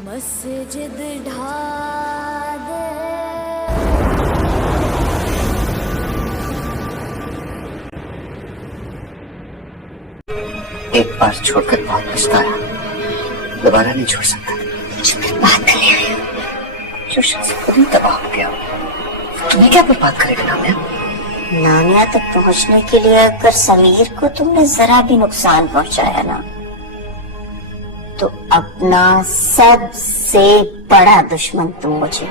मस्जिद ढा दे। एक बार छोड़कर बहुत पछताया, दोबारा नहीं छोड़ सकता। मुझे बात करने आया जो शख्स खुद ही तबाह हो गया, तुम्हें क्या बर्बाद करेगा नामिया? नामिया तक पहुंचने के लिए अगर समीर को तुमने जरा भी नुकसान पहुंचाया ना, तो अपना सबसे बड़ा दुश्मन तुम मुझे।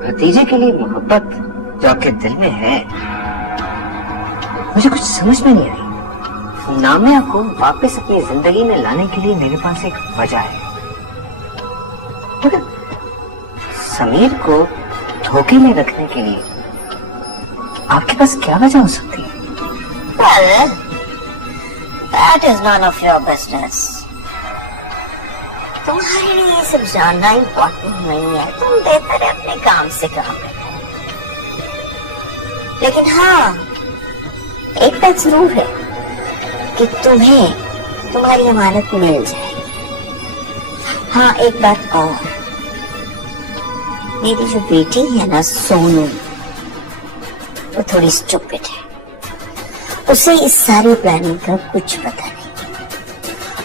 भतीजे के लिए मोहब्बत जो आपके दिल में है, मुझे कुछ समझ में नहीं आई। नामिया को वापस अपनी जिंदगी में लाने के लिए मेरे पास एक वजह है, मगर समीर को धोखे में रखने के लिए आपके पास क्या वजह हो सकती है? Well, that is none of your business. तुम्हारे लिए ये सब जानना इम्पोर्टेंट नहीं है। तुम बेहतर है अपने काम से काम रहे। लेकिन हाँ, एक बात जरूर है कि तुम्हें तुम्हारी अमानत मिल जाएगी। हाँ, एक बात और, मेरी जो बेटी है ना सोनू, वो थोड़ी स्टूपिड है। उसे इस सारी प्लानिंग का कुछ पता नहीं,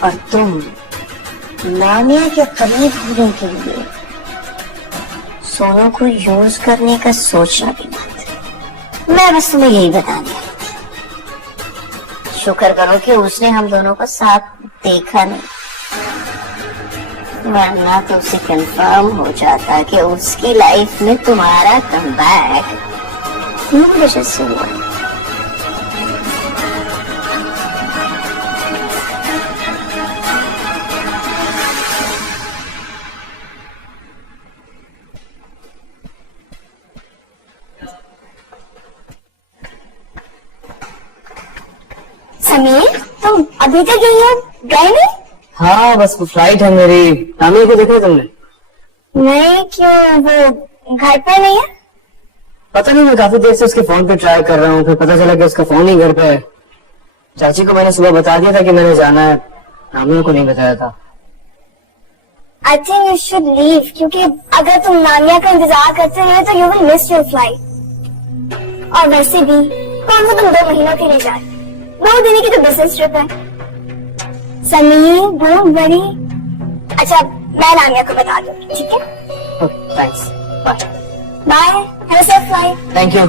और तुम नामिया के करीब होने के लिए सोनू को यूज करने का सोचना भी मत। मैं बस तुम्हें यही बताने आई थी। शुक्र करो कि उसने हम दोनों का साथ देखा नहीं, वरना तो उसे कंफर्म हो जाता कि उसकी लाइफ में तुम्हारा कमबैक मेरी वजह से हुआ। समीर, तुम अभी तक यही हो, गए नहीं? हाँ, बस वो फ्लाइट है मेरी। नामिया को देखा तुमने? नहीं, क्यों? वो घर पर नहीं है? पता नहीं, मैं काफी देर से उसके फोन पे ट्राई कर रहा हूँ, फिर पता चला कि उसका फोन ही घर पे है। चाची को मैंने सुबह बता दिया था कि मैंने जाना है, नामिया को नहीं बताया था। I think you should leave, क्योंकि अगर तुम नामिया का इंतजार करते रहे तो you will miss your flight. और वैसे भी कौन सा तुम 2 महीनों के लिए जा रहे, 2 दिन की तो बिजनेस ट्रिप है। Sameer, don't worry. अच्छा, मैं नामिया को बता दूंगी, ठीक है? Thanks, bye. Bye, have a safe flight. Thank you.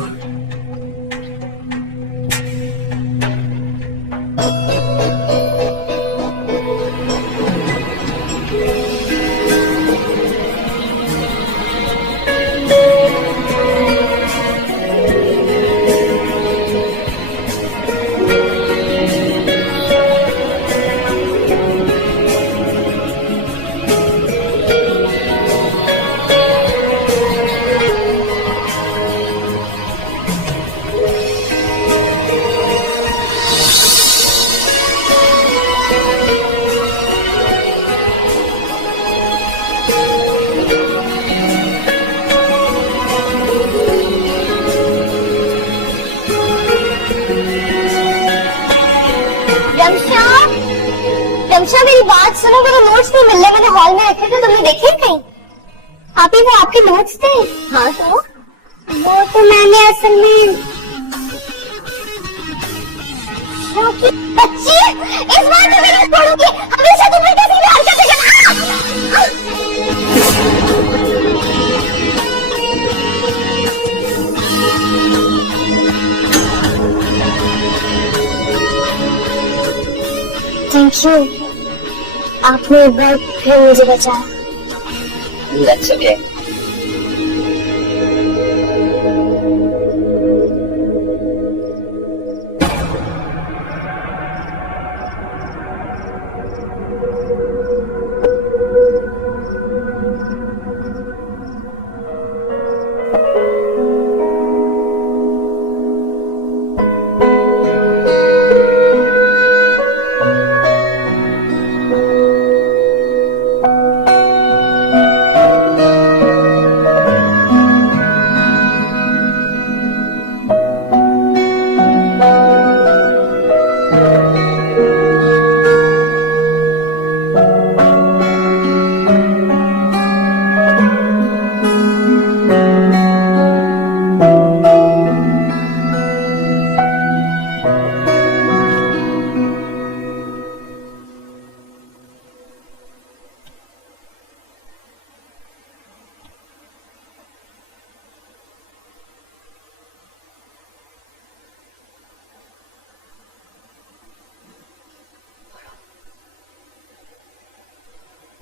Ramsha, मेरी बात सुनो। मेरे नोट्स नहीं मिल रहे, मैंने हॉल में रखे थे, तुमने देखे कहीं? आप ही वो आपके नोट्स थे? हाँ, तो वो तो मैंने असल में बच्ची, इस बार मैं नहीं छोड़ूंगी। हमेशा तुम बेटा से हरकतें करना। थैंक यू, आपने एक बार फिर मुझे बचाया। That's okay.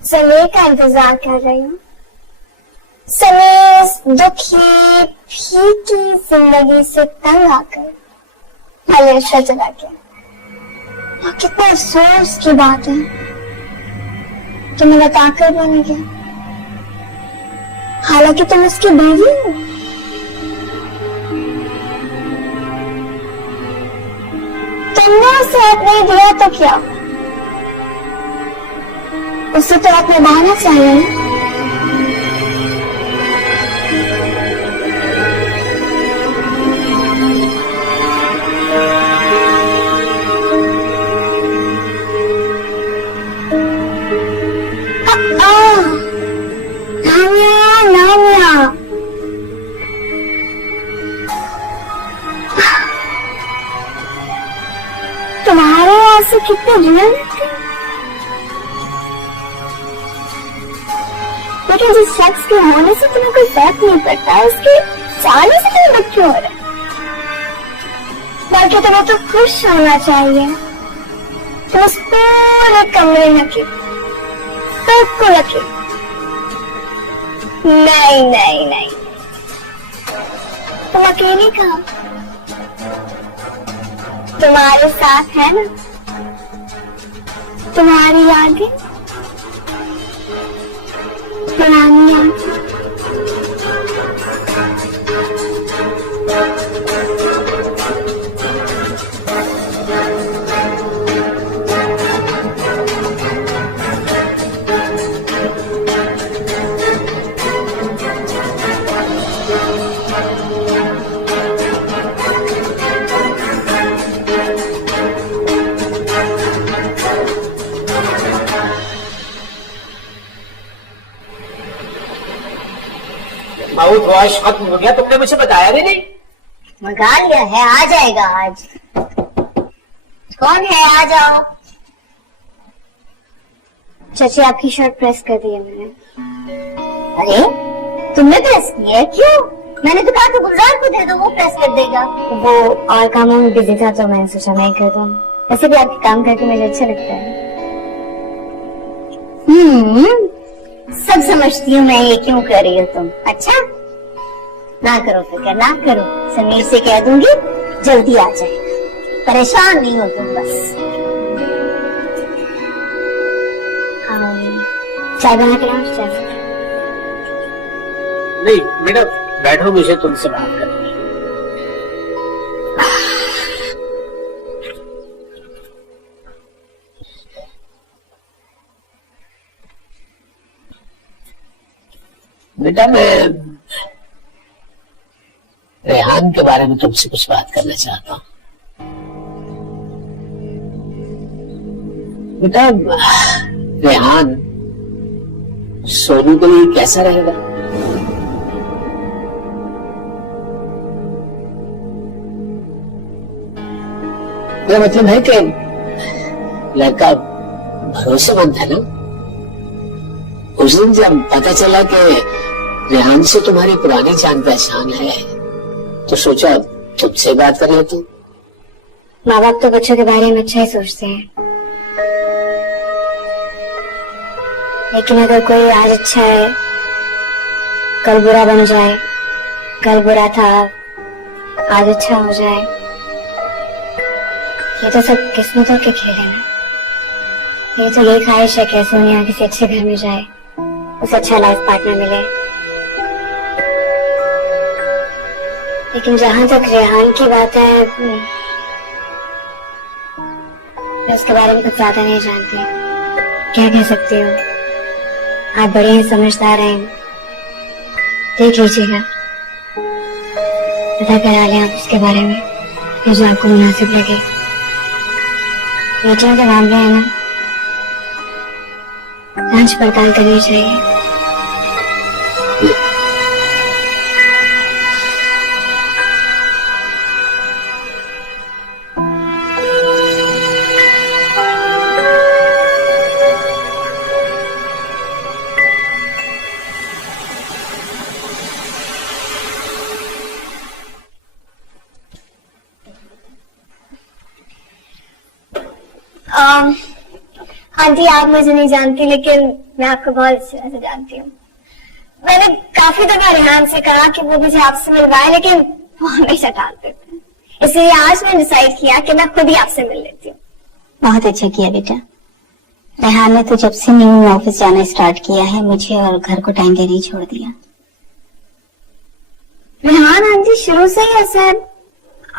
समीर का इंतजार कर रही हूँ। समीर दुखी फीकी जिंदगी से तंग आकर मलेशिया चला गया। और कितना अफसोस की बात है कि मैं बताकर भी नहीं गया, हालांकि तुम उसकी बीवी हो। तुमने उसे हाथ नहीं दिया तो क्या, उसे तो हाथ निभाना चाहिए ना। तुम्हारे आंसू कितने रियल थे, लेकिन जिस शख्स के होने से तुम्हें कोई फर्क नहीं पड़ता, उसके जाने से तुम्हें दुख क्यों हो रहा है? बल्कि तुम्हें तो खुश होना चाहिए। तुम उस पूरे कमरे में के बिल्कुल रखे। नहीं नहीं नहीं, तुम अकेले कहाँ, तुम्हारे साथ है ना तुम्हारी यादें, पुरानी यादें। बहुत वॉश खत्म हो गया, तुमने मुझे बताया भी नहीं। मंगा लिया है, आ जाएगा आज। कौन है, आ जाओ। चाची आपकी शर्ट प्रेस कर दी है मैंने। अरे तुमने प्रेस की है? क्यों? मैंने तो कहा था गुलजार को दे दो, वो प्रेस कर देगा। वो और कामों में बिजी था तो मैंने सोचा मैं कर दूं। वैसे भी आपके काम करके मुझे अच्छा लगता है। सब समझती हूँ मैं, ये क्यों कर रही हो तुम। अच्छा ना करो फिक्र, ना करो। समीर से कह दूंगी जल्दी आ जाएगा, परेशान नहीं हो तुम बस। चाय बना के लाओ। चाय नहीं बेटा बैठो, मुझे तुमसे बात करनी है। बेटा मैं रेहान के बारे में तुमसे कुछ बात करना चाहता हूँ। बेटा रेहान सोनू के लिए कैसा रहेगा? मेरा मतलब है कि लड़का भरोसेमंद है ना। उस दिन जब पता चला कि रेहान से तुम्हारी पुरानी जान पहचान है तो सोचा तुमसे बात कर लेती। माँ बाप तो बच्चों के बारे में अच्छा ही सोचते हैं, लेकिन अगर कोई आज अच्छा है कल बुरा बन जाए, कल बुरा था आज अच्छा हो जाए, ये तो सब किस्मतों के खेल है ना। ये तो ये ख्वाहिश है कि सोनिया किसी अच्छे घर में जाए, उसे अच्छा लाइफ पार्टनर मिले। लेकिन जहां तक रेहान की बात है, मैं उसके बारे में कुछ ज्यादा नहीं जानती। क्या कह सकती हूँ, आप बड़े ही समझदार हैं, देख लीजिएगा, पता करा लें आप उसके बारे में, ये जो आपको मुनासिब लगे। बेटियों के मामले है ना, जांच पड़ताल करनी चाहिए। आंटी आप मुझे नहीं जानती, लेकिन मैं आपको बहुत अच्छी तरह से जानती हूँ। मैंने काफी दफा रेहान से कहा कि वो मुझे आपसे मिलवाए, लेकिन वो हमेशा टाल देते हैं। इसलिए आज मैंने डिसाइड किया कि मैं खुद ही आपसे मिल लेती हूँ। बहुत अच्छा किया बेटा। रेहान ने तो जब से न्यू ऑफिस जाना स्टार्ट किया है मुझे और घर को टाइम देने ही छोड़ दिया। रेहान आंटी शुरू से ही ऐसा है,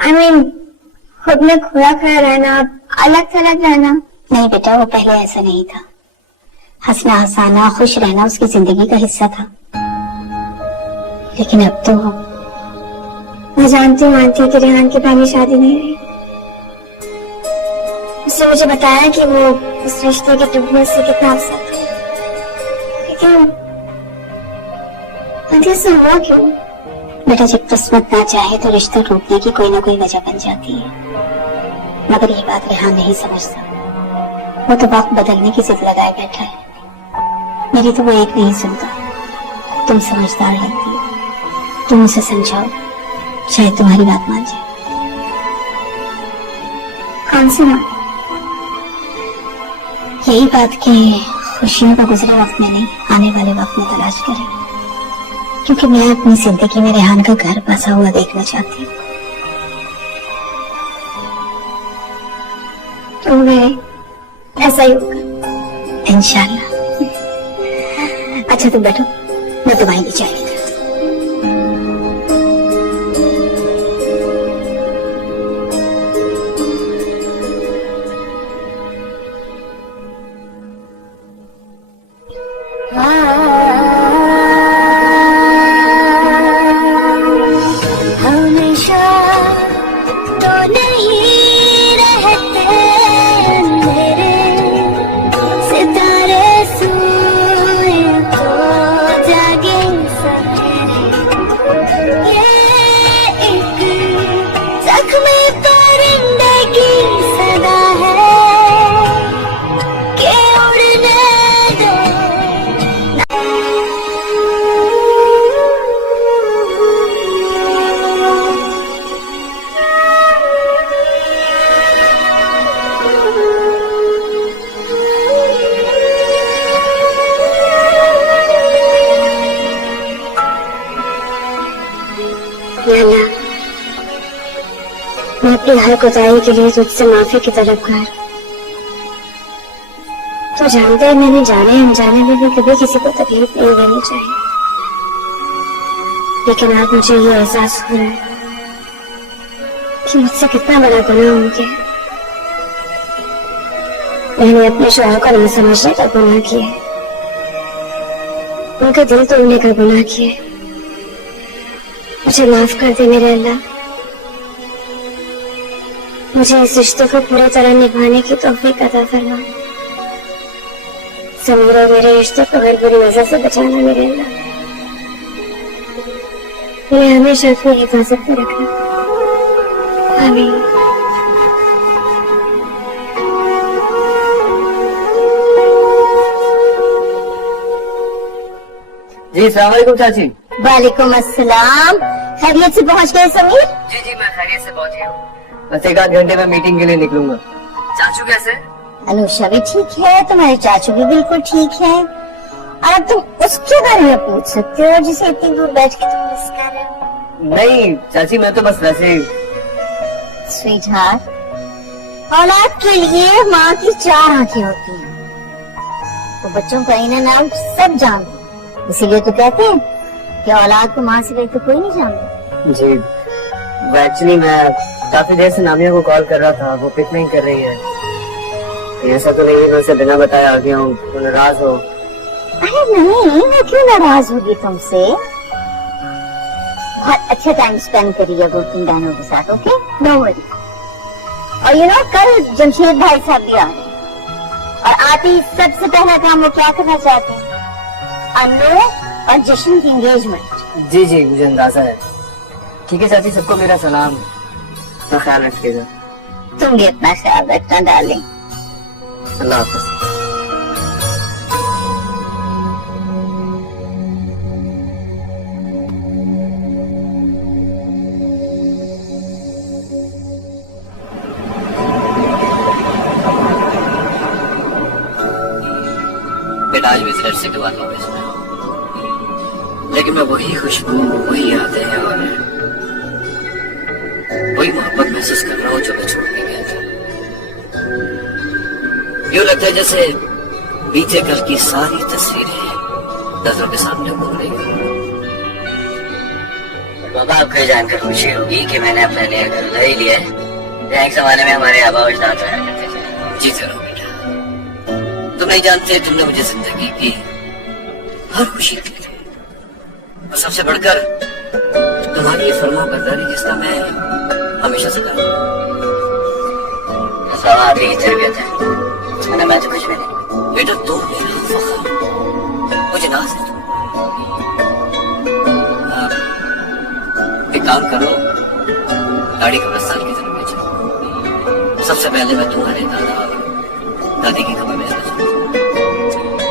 I mean, खुद में खोया खोया रहना, अलग थलग रहना। नहीं बेटा, वो पहले ऐसा नहीं था। हंसना हंसाना खुश रहना उसकी जिंदगी का हिस्सा था, लेकिन अब तो मैं जानती हूँ आंटी कि रेहान की पहली शादी नहीं रही। उसने मुझे बताया कि वो इस रिश्ते के टूटने से कितना अपसेट है, लेकिन आंटी ऐसा हुआ क्यों? बेटा, जब किस्मत ना चाहे तो रिश्ता टूटने की कोई ना कोई वजह बन जाती है, मगर ये बात रेहान नहीं समझता। वो तो वक्त बदलने की जिद लगाए बैठा है। मेरी तो वो एक नहीं सुनता। तुम समझदार लगती हो, तुम उसे समझाओ, शायद तुम्हारी बात मान जाए। कौन सी बात? यही बात कि खुशियों का गुजरे वक्त में नहीं, आने वाले वक्त में तलाश करें, क्योंकि मैं अपनी जिंदगी में रेहान का घर बसा हुआ देखना चाहती हूँ। तो ऐसा ही होगा इंशाल्लाह। अच्छा तुम बैठो, मैं दवाई भी चाहिए। मैं अपनी हर कोताही के लिए तुझसे माफी की तलबगार। तो जानते हैं मैंने जाने अनजाने में भी कभी किसी को तकलीफ नहीं देनी चाहिए, लेकिन आज मुझे ये एहसास हो रहा है कि मुझसे कितना बड़ा गुनाह हो गया। मैंने अपने शौहर को ना समझने का गुनाह किया, उनका दिल तोड़ने का गुनाह किया। मुझे माफ कर दे मेरे अल्लाह, मुझे इस रिश्ते को पूरी तरह निभाने की तौफीक अता फरमा। समीर और मेरे रिश्ते को हर बुरी वजह से बचाना मेरे अल्लाह, मुझे हमेशा अपनी हिफाजत में रखना। आमीन। जी अस्सलाम वालेकुम चाची। वालेकुम अस्सलाम। खैरियत से पहुंच गए समीर? जी मैं खैरियत से पहुंच गया। बस एक आध घंटे में मीटिंग के लिए निकलूंगा। चाचू कैसे? अनुषा भी ठीक है, तुम्हारे चाचू भी बिल्कुल ठीक है। और अब तुम उसके बारे में पूछ सकते हो जिसे इतनी दूर बैठ के तुम मिस कर रहे हो। नहीं चाची, मैं तो बस वैसे ही। स्वीटहार्ट, औलाद के लिए माँ की 4 आंखें होती हैं। वो बच्चों का इन्हें नाम सब जानते हैं, इसीलिए तो कहते हैं कि औलाद को माँ से बढ़ के कोई नहीं जानता। जी एक्चुअली मैं काफी देर से नामिया को कॉल कर रहा था, वो पिक नहीं कर रही है। ऐसा तो नहीं है मैं उसे बिना बताए आ गया हूँ, तो नाराज हो? अरे नहीं, मैं क्यों नाराज होगी तुमसे? बहुत अच्छा टाइम स्पेंड करिए वो तुम बहनों के साथ, ओके? No worry. और यू नो कल जमशेद भाई साहब भी आ रहे हैं, और आते ही सबसे पहला काम वो क्या करना चाहते हैं? अनु और जश्न की एंगेजमेंट। जी मुझे अंदाजा है। ठीक है चाची, सबको मेरा सलाम, अपना ख्याल रखिएगा। तुम भी अपना ख्याल रखना डार्लिंग। अल्लाह हाफ़िज़। बेटा आज विजिट अरसे के बाद वापस आया हूँ, लेकिन मैं वही खुशबू, वही यादें और वही मोहब्बत महसूस कर रहा हूँ जो मैं छोड़ के गया था। यूं लगता है जैसे बीते कल की सारी तस्वीरें नजरों के सामने घूम रही हैं। बाबा, आपको ये जानकर खुशी होगी कि मैंने अपने लिए घर उधर ही लिया है जहाँ एक जमाने में हमारे आबा अजदाद रहा करते थे। जीते रहो बेटा, तुम नहीं जानते तुमने मुझे जिंदगी की हर खुशी दी थी, और सबसे बढ़कर तुम्हारी ये फरमाबरदारी जिसका मैं हमेशा से करूँ। सब आपकी तरबियत है, मैं तो कुछ भी नहीं। बेटा तुम मेरा फख्र, मुझे नाज है। एक काम करो, गाड़ी कब्रिस्तान की तरफ भेजो। सबसे पहले मैं तुम्हारे दादा और दादी की खबर भेजना चाहूँ।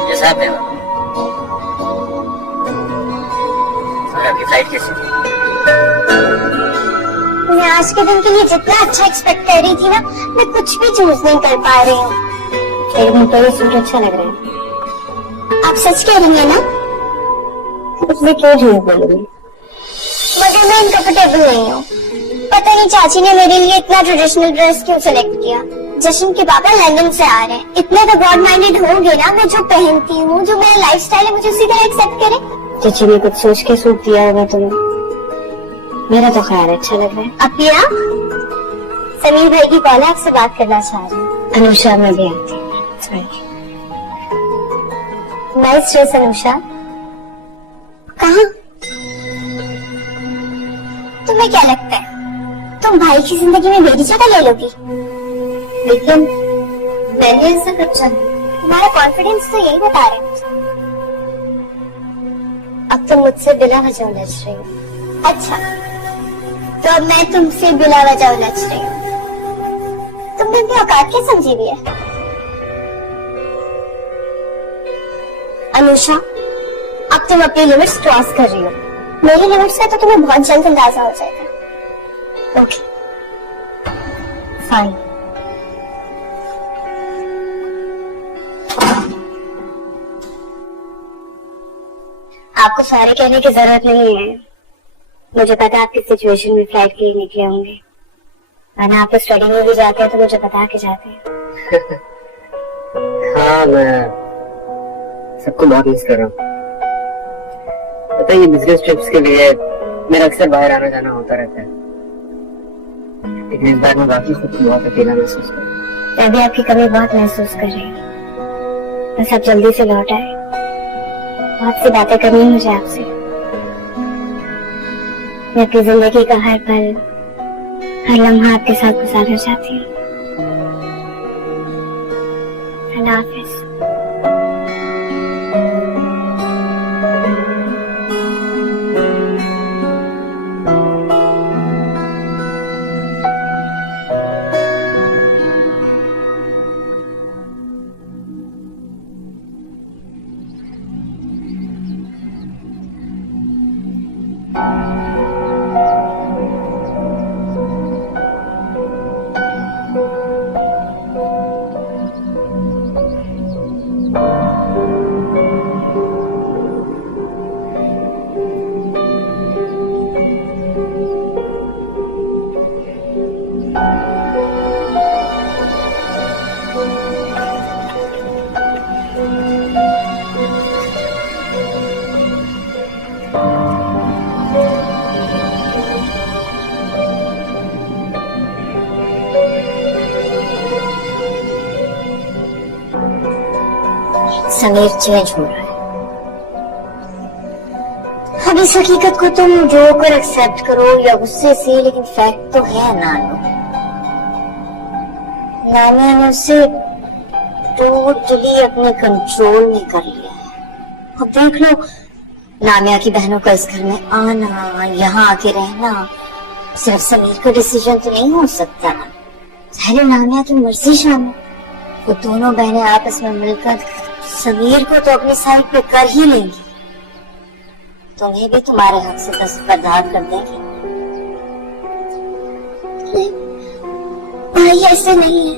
जैसा आपने आपकी फ्लाइट कैसी थी? मैं आज के दिन के लिए जितना अच्छा एक्सपेक्ट कर रही थी ना, मैं कुछ भी चूज नहीं कर पा रही हूँ। लेकिन तो ये सूट अच्छा लग रहा है। आप सच कह रही हैं ना? उसमें क्यों झूठ बोलूंगी? मगर मैं इनकम्फर्टेबल नहीं हूँ। पता नहीं चाची ने मेरे लिए इतना ट्रेडिशनल ड्रेस क्यों सेलेक्ट किया। जश्न के पापा लंदन से आ रहे हैं, इतने तो गॉड माइंडेड होंगे ना, मैं जो पहनती हूँ, जो मेरा लाइफस्टाइल है, मुझे उसी तरह एक्सेप्ट करे। चाची ने कुछ सोच के सूट दिया होगा तुम्हें। मेरा तो ख्याल अच्छा लग रहा है। अपिया, समीर भाई की कॉल है, आपसे बात करना चाह रही हूँ। अनुषा में भी आती है। Nice dress Anusha. कहाँ? तुम्हें क्या लगता है तुम भाई की जिंदगी में मेरी जगह ले लोगी? लेकिन मैंने ऐसा कब चाहा? तुम्हारा कॉन्फिडेंस तो यही बता रहे मुझे। अब तुम मुझसे बिना वजह उलझ रही हो। अच्छा, तो अब मैं तुमसे बिना वजह उलझ रही हूँ। तुमने अपनी औकात क्या समझी हुई है? अनुषा, अब तुम अपनी लिमिट्स क्रॉस कर रही हो। मेरी लिमिट्स का तो तुम्हें बहुत जल्द अंदाजा हो जाएगा। Okay, fine. आपको सारे कहने की जरूरत नहीं है। मुझे पता है आप किस सिचुएशन में फ्लाइट के लिए निकले होंगे, वरना आप तो स्टडी में भी जाते हैं तो मुझे बता के जाते हैं। हाँ, मैं सबको बहुत मिस कर रहा हूँ। पता है, ये बिजनेस ट्रिप्स के लिए मेरा अक्सर बाहर आना जाना होता रहता है, लेकिन इस बार मैं वाकई खुद को बहुत अकेला महसूस कर रहा हूँ। मैं भी आपकी कमी बहुत महसूस कर रही हूँ। बस आप जल्दी से लौट आए, बहुत सी बातें करनी है मुझे आपसे। मैं अपनी जिंदगी का हर पल, हर लम्हा आपके साथ गुजारना चाहती हूँ। अल्लाह हाफिज। समीर चेंज हो रहा है। अब इस हकीकत को तुम रोकर एक्सेप्ट करो या गुस्से से, लेकिन फैक्ट तो है नानो। नानिया ने उसे टोटली अपने कंट्रोल में कर लिया है। अब देख लो, नामिया की बहनों का इस घर में आना, यहाँ आके रहना सिर्फ समीर का डिसीजन तो नहीं हो सकता। पहले नामिया की मर्जी शामिल, वो दोनों बहनें आपस में मिलकर समीर को तो अपनी साइड पे कर ही लेंगी, तुम्हें भी तुम्हारे हक से दस्तबरदार कर देंगी। भाई ऐसे नहीं है।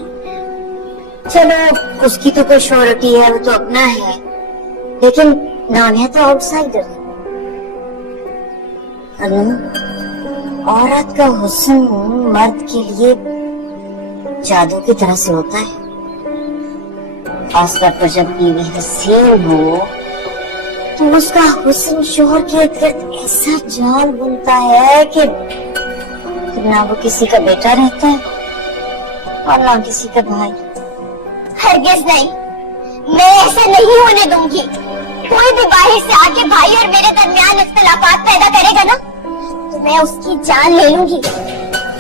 चलो, उसकी तो कोई श्योरिटी है, वो तो अपना है, लेकिन नानिया तो आउटसाइडर है। अनु, औरत का हुस्न मर्द के लिए जादू की तरह से होता है, खासतौर पर जब बीवी हसीन हो तो उसका हुस्न शोहर के इर्द ऐसा जाल बुनता है कि ना वो किसी का बेटा रहता है और ना किसी का भाई। हरगिज नहीं, मैं ऐसा नहीं होने दूंगी। कोई भी बाहर से आके भाई और मेरे दरमियान इख्तिलाफात पैदा करेगा ना, तो मैं उसकी जान ले लूंगी।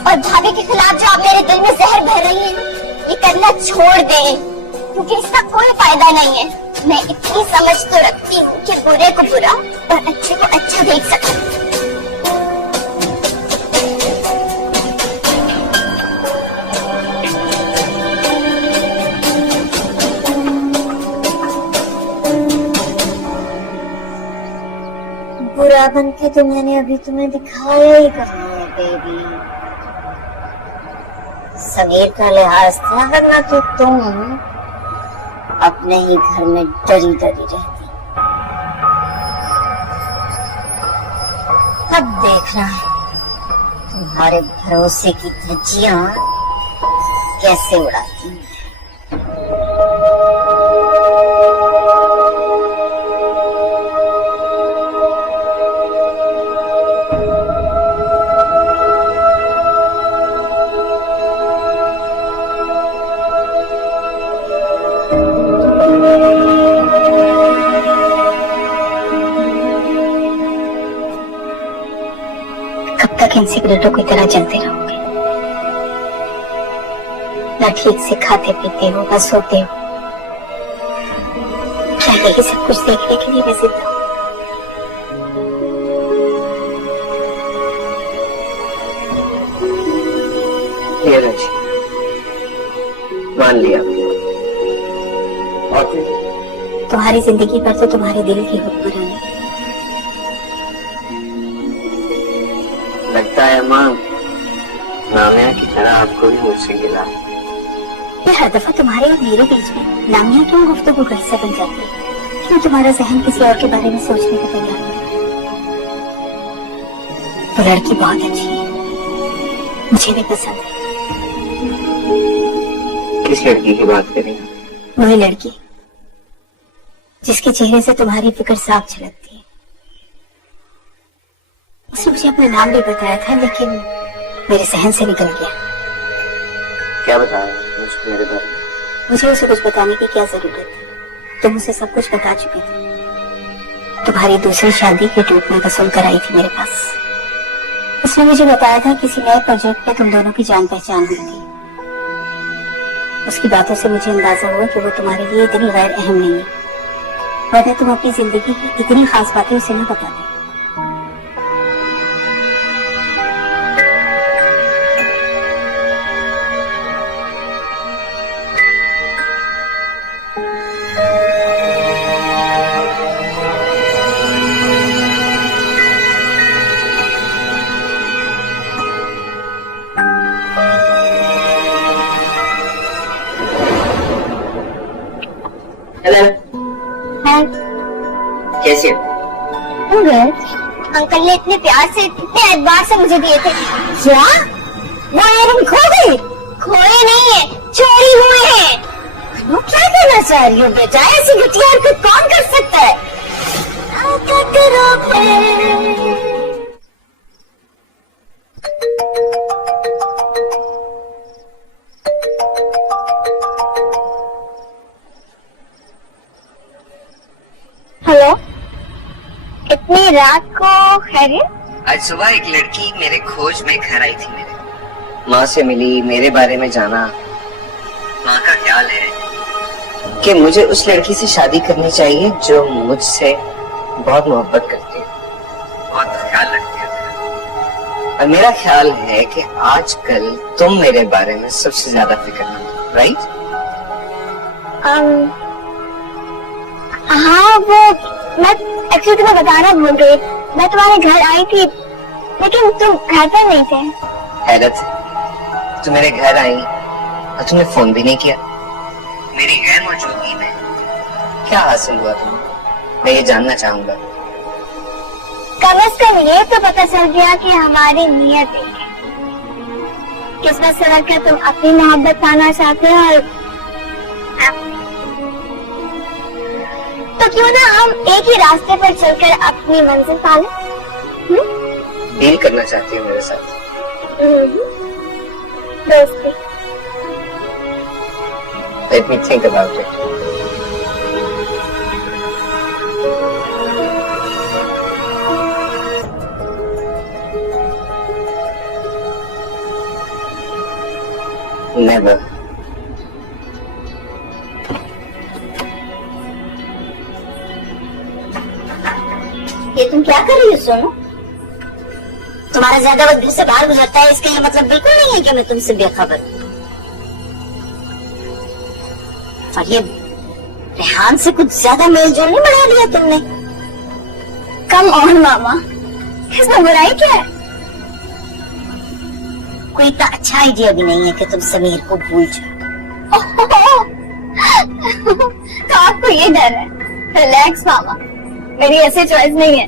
और भाभी के खिलाफ जो आप मेरे दिल में जहर भर रही हैं, ये करना छोड़ दें, क्योंकि इसका कोई फायदा नहीं है। मैं इतनी समझ तो रखती हूँ कि बुरे को बुरा और अच्छे को अच्छा देख सकूं। बुरा बन के तो मैंने अभी तुम्हें दिखाया ही कहा है बेबी। समीर का लिहाज था, वरना तो तुम अपने ही घर में डरी डरी रहती। अब देखना तुम्हारे भरोसे की धज्जियां कैसे उड़ाती हैं। तक इन सिगरेटों की तरह जलते रहोगे? ना ठीक से खाते पीते हो, ना सोते हो, क्या यही सब कुछ देखने के लिए मैं जिंदा हूं? मान लिया। और तुम्हारी जिंदगी पर तो तुम्हारे दिल की हुक्मरानी। लगता है माँ, नामिया की तरह आपको भी मुझसे गिला। ये हर दफा तुम्हारे और मेरे बीच में नामिया क्यों गुफ्तगू का हिस्सा बन जाती है? क्यों तुम्हारा जहन किसी और के बारे में सोचने को तैयार नहीं? वो लड़की बहुत अच्छी है, मुझे भी पसंद है। किस लड़की की बात करेंगे? वही लड़की जिसके चेहरे से तुम्हारी फिक्र साफ झलकती है। उसने मुझे अपना नाम भी बताया था, लेकिन मेरे सहन से निकल गया। क्या बताया मुझे मेरे बारे में? मुझे उसे कुछ बताने की क्या जरूरत थी? तुम उसे सब कुछ बता चुके थे। तुम्हारी दूसरी शादी के टूटने का सुनकर आई थी मेरे पास। उसने मुझे बताया था किसी नए प्रोजेक्ट पे तुम दोनों की जान पहचान हुई थी। उसकी बातों से मुझे अंदाजा हुआ कि वो तुम्हारे लिए इतनी गैर अहम नहीं है, वरना तुम अपनी जिंदगी की इतनी खास बातें उसे न बताते। हेलो। हाय। कैसे हो? अंकल ने इतने प्यार से, इतने एतबार से मुझे दिए थे। क्या? वो इयररिंग खो गई? खोए नहीं है, चोरी हुए हैं। वो क्या कहना चाह रही हो बेटा? ऐसी घटिया हरकत कौन कर सकता है? हेलो, इतनी रात को खैरियत? आज सुबह एक लड़की मेरे खोज में घर आई थी। मेरे माँ से मिली, मेरे बारे में जाना। माँ का ख्याल है कि मुझे उस लड़की से शादी करनी चाहिए जो मुझसे बहुत मोहब्बत करती है, बहुत ख्याल रखती है। और मेरा ख्याल है कि आजकल तुम मेरे बारे में सबसे ज्यादा फिक्रमंद हो, राइट? हाँ, वो मैं एक्चुअली तुम्हें बताना भूल गई। मैं तुम्हारे घर आई थी, लेकिन तुम घर पर नहीं थे। हैरत है, तुम मेरे घर आई और तुमने फोन भी नहीं किया। मेरी गैर मौजूदगी में क्या हासिल हुआ तुम्हें? मैं ये जानना चाहूंगा। कम से कम ये तो पता चल गया कि हमारी नीयत एक है। किस्मत से रखकर तुम अपनी मोहब्बत पाना चाहते हो और तो क्यों ना हम एक ही रास्ते पर चलकर अपनी मंजिल पालें? डील करना चाहती हो मेरे साथ? दोस्ती। Let me think about it. Never. ये तुम क्या कर रही हो सोनू? तुम्हारा ज्यादा वक्त घर से बाहर गुजरता है, इसका ये मतलब बिल्कुल नहीं है कि मैं तुमसे बेखबर हूं। और ये रेहान से कुछ ज्यादा मेल जोल नहीं बढ़ा दिया तुमने? कम ऑन मामा, इसमें बुराई क्या है? कोई इतना अच्छा आइडिया भी नहीं है कि तुम समीर को भूल जाओ। तो आपको ये डर है? रिलैक्स मामा, मेरी ऐसी चॉइस नहीं है।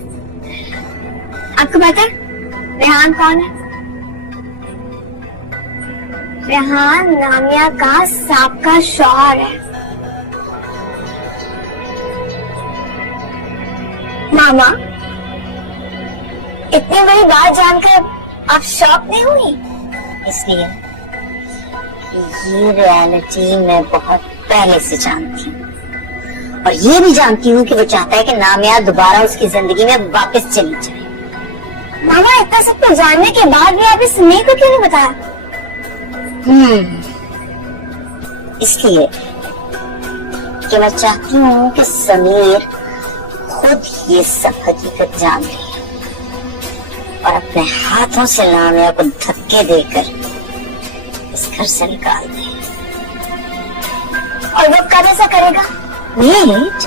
आपको पता है रेहान कौन है? रेहान नामिया का साबका शौहर है। मामा, इतनी बड़ी बात जानकर आप शॉक नहीं हुई? इसलिए ये रियलिटी मैं बहुत पहले से जानती हूँ, और ये भी जानती हूँ कि वो चाहता है कि नामिया दोबारा उसकी जिंदगी में वापस चली जाए। मामा, इतना सब कुछ जानने के बाद भी आप इस समीर को क्यों नहीं बताया? इसलिए कि मैं चाहती हूँ कि समीर खुद ये सब हकीकत जान ले और अपने हाथों से नामिया को धक्के देकर इस घर से निकाल दे। और वो कब ऐसा करेगा? वेट,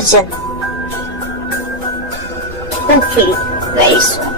जल्द, hopefully very soon.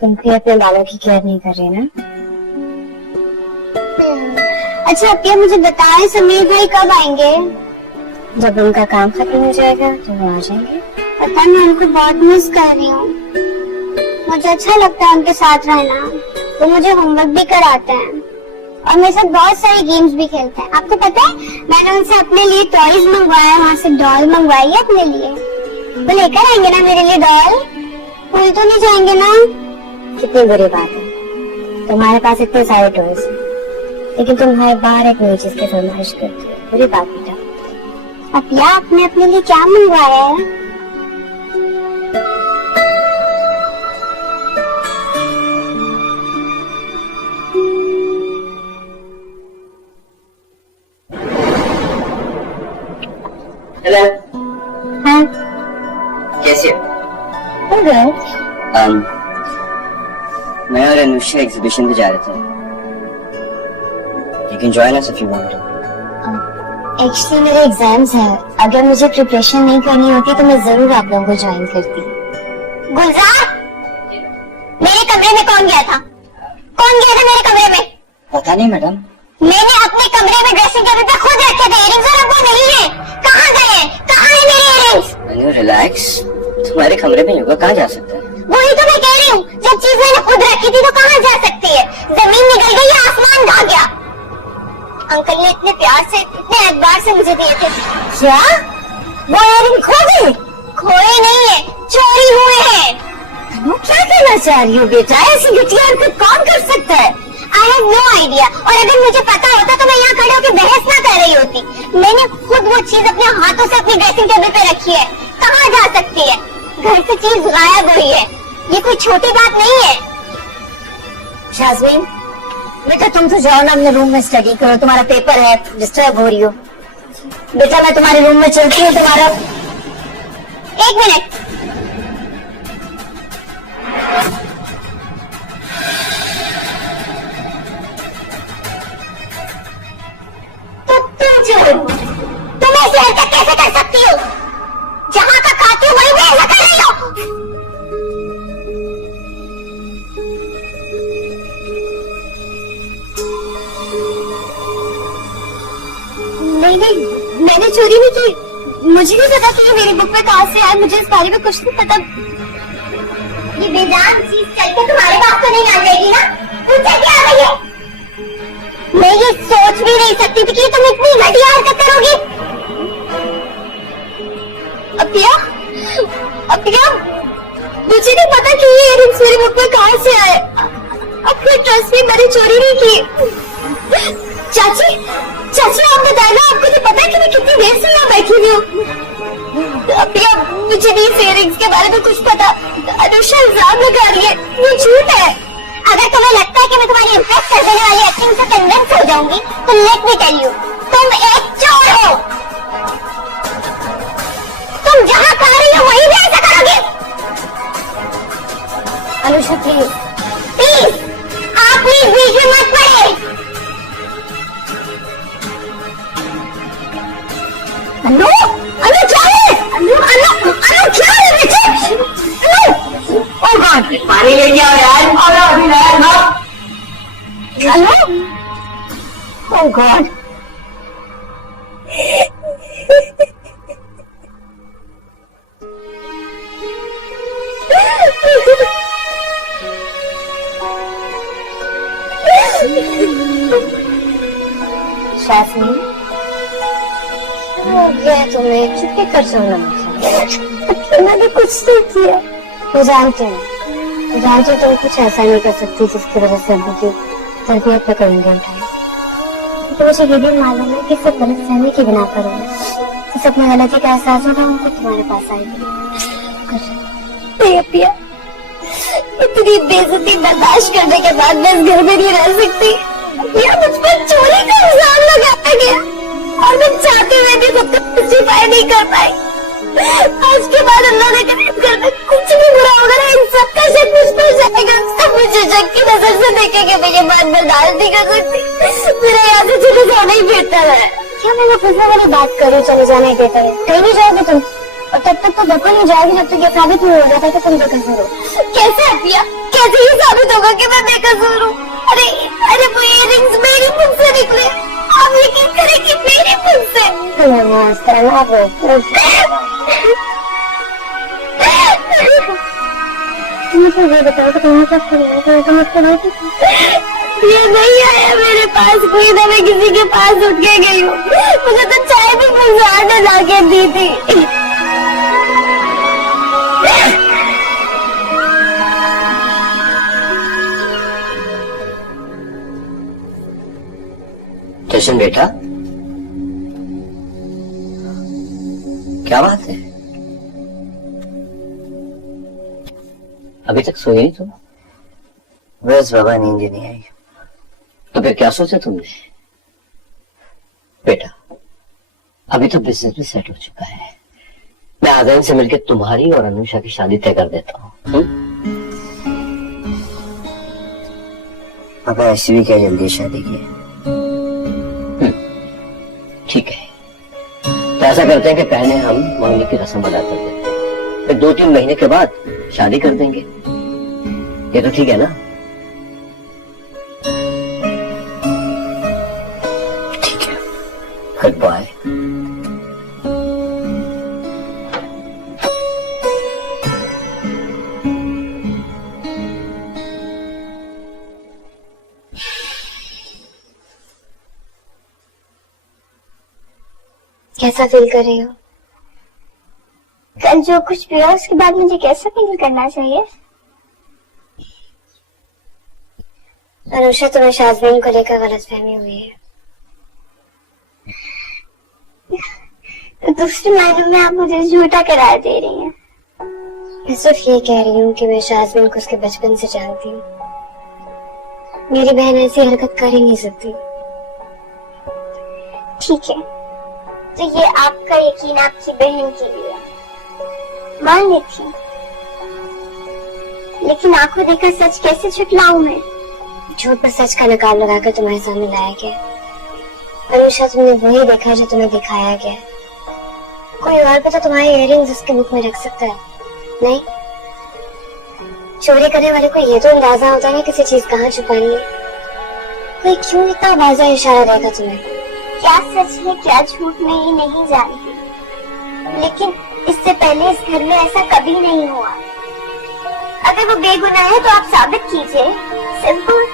तुम भी अपने बालों की केयर नहीं कर रही ना? अच्छा, अब क्या मुझे बताएं समीर भाई कब आएंगे? जब उनका काम खत्म हो जाएगा तो वो आ जाएंगे। पता मैं उनको बहुत मिस कर रही हूँ। मुझे अच्छा लगता है उनके साथ रहना। वो मुझे होमवर्क भी कराते हैं और मेरे साथ बहुत सारे गेम्स भी खेलते हैं। आपको पता है मैंने उनसे अपने लिए टॉयज मंगवाया, वहाँ से डॉल मंगवाई है अपने लिए। वो लेकर आएंगे ना मेरे लिए डॉल? भूल तो नहीं जाएंगे ना? कितनी बुरी बात है, तुम्हारे पास इतने सारे टॉयज हैं लेकिन तुम हर बार एक नई चीज की फरमाइश करती हो। बुरी बात बेटा। अब या आपने अपने लिए क्या मंगवाया है? हेलो। हाँ, कैसे हो? मैं और अनुष्का एग्जीबिशन पे जा रहे थे। You can join us if you want to. Actually मेरे एग्जाम्स हैं। अगर मुझे प्रिपरेशन नहीं करनी होती तो मैं जरूर आप लोगों को ज्वाइन करती। गुलजार, मेरे कमरे में कौन गया था? कौन गया था मेरे कमरे में? पता नहीं मैडम। मैंने अपने कमरे में ड्रेसिंग टेबल पे खुद रखे थे इयरिंग्स और अब वो नहीं है। कहाँ गए हैं? कहाँ है मेरे इयरिंग्स? अनु रिलैक्स, तुम्हारे कमरे में योगा कहाँ जा सकता है? वही तो मैं कह रही हूँ, जब चीज मैंने खुद रखी थी तो कहाँ जा सकती है? जमीन निकल गई या आसमान ढह गया? अंकल ने इतने प्यार से, इतने एतबार से मुझे दिए थे। क्या वो इयरिंग खो गए? खोए नहीं है, चोरी हुए हैं। वो क्या करना चाह रही हो बेटा? ऐसी घटिया हरकत कौन कर सकता है? I have has no idea. और अगर मुझे पता होता तो मैं यहाँ खड़े होकर बहस ना कर रही होती। मैंने खुद वो चीज अपने हाथों से अपनी ड्रेसिंग टेबल पे रखी है, कहाँ जा सकती है? घर से चीज गायब हुई है, ये कोई छोटी बात नहीं है। शाज़मीन बेटा तुम तो जाओ ना अपने रूम में स्टडी करो, तुम्हारा पेपर है, डिस्टर्ब हो रही हो। बेटा मैं तुम्हारे रूम में चलती हूँ, तुम्हारा। एक मिनट, तो तुम ऐसी हरकत कैसे कर सकती हो? जहाँ का खाती हो वहीं पे ऐसा कर रही हो। नहीं, मैंने चोरी नहीं की। मुझे नहीं पता कि ये मेरी बुक में कहाँ से आया, मुझे इस बारे में कुछ नहीं पता। ये बेजान चीज चलकर तुम्हारे पास तो नहीं आ जाएगी ना? तुमसे क्या आ गई है? मैं ये सोच भी नहीं सकती थी कि तुम इतनी घटिया हरकत करोगी। अपिया, मुझे नहीं पता कि ये इयररिंग्स मेरी बुक में कहाँ से आए। अपने ट्रस्ट में मैंने चोरी नहीं की। चाची आप बताइए, आपको तो पता है कि मैं कितनी देर से यहाँ बैठी हुई हूँ। अपिया, मुझे भी इस इयररिंग्स के बारे में कुछ पता। अनुषा इल्जाम लगा रही है, ये झूठ है। अगर तुम्हें लगता है कि मैं तुम्हारी इम्प्रेस कर देने वाली एक्टिंग से कन्विंस हो जाऊंगी तो लेट मी टेल यू, तुम एक चोर हो। तुम जहाँ खा रही हो वहीं भी ऐसा करोगे? अनुषा प्लीज आप प्लीज बीच में मत पड़े। अनु क्या है? अनु क्या है बेटे? ओह गॉड, पानी लेके आओ यार। और अभी यार ना। अनु, ओह गॉड। शाज़मीन हो गया तुम्हें, चुप्पी कर जाओ। मैंने कुछ नहीं किया। मैं जानती हूँ तुम कुछ ऐसा नहीं कर सकती जिसकी वजह से अभी की तरबियत पे करेंगे उठाए। तो मुझे ये भी मालूम है कि सिर्फ गलत सहमी की बिना पर इस अपनी गलती का एहसास होगा उनको तुम्हारे पास आएगी। पिया, इतनी बेइज्जती बर्दाश्त करने के बाद मैं इस घर में नहीं रह सकती। पिया, मुझ पर चोरी का इल्जाम लगाया गया और मैं चाहते हुए भी खुद को जस्टिफाई नहीं कर पाई। आज के बाद अल्लाह ने करे इस घर में कुछ भी बुरा होगा ना, इन सब का शक मुझ पर जाएगा। सब मुझे शक की नजर से देखेंगे, मेरे बाद बर्दाश्त नहीं कर सकती। मेरा यहाँ से चले जाना ही बेहतर है। क्या मैं फैसला वाली बात कर रही हूँ? चले जाना ही बेहतर है। कहीं नहीं जाओगे तुम, और तब तक तो दफन हो जाएगी जब तक ये साबित नहीं हो जाता कि तुम बेकसूर हो। कैसे अपिया, कैसे ये साबित होगा कि मैं बेकसूर हूँ? अरे वो इयररिंग्स मेरी मुंह से निकले, आप यकीन करें कि मेरी मुंह से। तुम्हें माफ करना मुझे ये बताओ कि तुम्हें क्या करना है? ये नहीं आया मेरे पास कोई ना, मैं किसी के पास उठ के गई हूँ। मुझे तो चाय भी गुलजार ने लाके दी थी। जशन बेटा, क्या बात है? अभी तक सोई नहीं तुम? बस बाबा, नींद नहीं आई। तो फिर क्या सोचा तुमने? बेटा, अभी तो बिजनेस भी सेट हो चुका है। मैं आदरण से मिलकर तुम्हारी और अनुषा की शादी तय कर देता हूँ। पापा, ऐसी भी क्या जल्दी शादी की? ठीक है, तो ऐसा करते हैं कि पहले हम मंगनी की रस्म अदा कर देते हैं, फिर 2-3 महीने के बाद शादी कर देंगे। ये तो ठीक है ना? ठीक है। Good bye. कैसा फील कर रही हो? कल जो कुछ भी हुआ उसके बाद मुझे कैसा फील करना चाहिए? अनुषा, तुम्हें शाज़मीन को लेकर गलतफहमी हुई है। दूसरे मायनों में आप मुझे झूठा करार दे रही हैं। मैं सिर्फ ये कह रही हूँ कि मैं शाज़मीन को उसके बचपन से जानती हूँ। मेरी बहन ऐसी हरकत कर ही नहीं सकती। ठीक है, तो ये आपका यकीन आपकी बहन के लिए मान लेती हूँ, लेकिन आंखों देखा सच कैसे छुटलाऊं मैं? झूठ पर सच का नकाब लगाकर तुम्हारे सामने लाया गया। अनुषा, तुमने वही देखा जो तुम्हें दिखाया गया। कोई और भी तो तुम्हारे इयररिंग्स उसके मुख में रख सकता है, नहीं? चोरी करने वाले को ये तो अंदाजा होता है ना किसी चीज कहाँ छुपानी है। कोई क्यों इतना वाज़ा इशारा देगा तुम्हें? क्या सच है क्या झूठ मैं ये नहीं जानती, लेकिन इससे पहले इस घर में ऐसा कभी नहीं हुआ। अगर वो बेगुनाह है तो आप साबित कीजिए, सिंपल।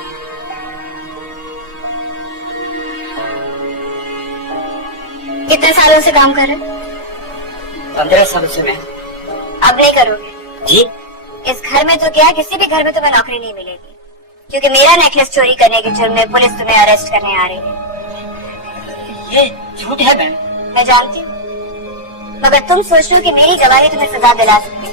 कितने सालों से काम कर रहे हो? 15 सालों से मैं। अब नहीं करोगे जी? इस घर में तो क्या, किसी भी घर में तुम्हें नौकरी नहीं मिलेगी, क्योंकि मेरा नेकलेस चोरी करने के जुर्म में पुलिस तुम्हें अरेस्ट करने आ रही है। ये झूठ है मैम। मैं जानती हूँ, मगर तुम सोच रहे हो कि मेरी गवाही तुम्हें सजा दिला सकती है।